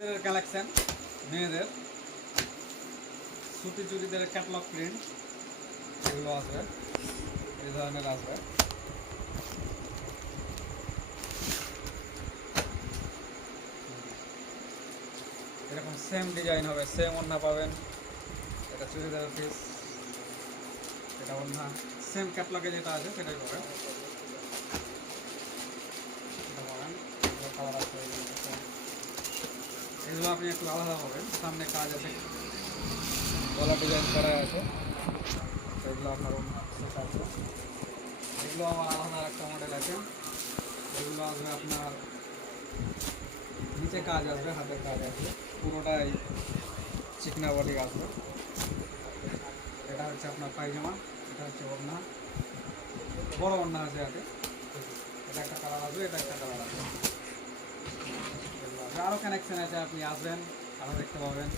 Collection মেয়েদের সুতি চুড়িদের catalogue print এগুলো আসবে, এই ধরনের আসবে। এরকম সেম ডিজাইন হবে, সেম ওড়না পাবেন। এটা চুড়িদারের পিস, এটা ওড়না সেম ক্যাটলগে যেটা আছে সেটাই পাবেন। এটা পাবেন, এগুলো কালার আছে, এগুলো আপনি একটু আলাদা পাবেন। সামনে কাজ আছে, গলা ডিজাইন করা আছে, এগুলো আপনার সেট আছে। এগুলো আমার আলাদা একটা মডেল আছে, এগুলো আসবে আপনার নিচে কাজ আসবে, হাতের কাজ আসবে, পুরোটাই চিকনা বডি আসবে। এটা হচ্ছে আপনার পায়জামা, এটা হচ্ছে ওড়না, বড় ওড়না আছে হাতে। এটা একটা কালার আসবে, এটা একটা কালার আসবে। আরও কানেকশন আছে, আপনি আসবেন আরও দেখতে পাবেন।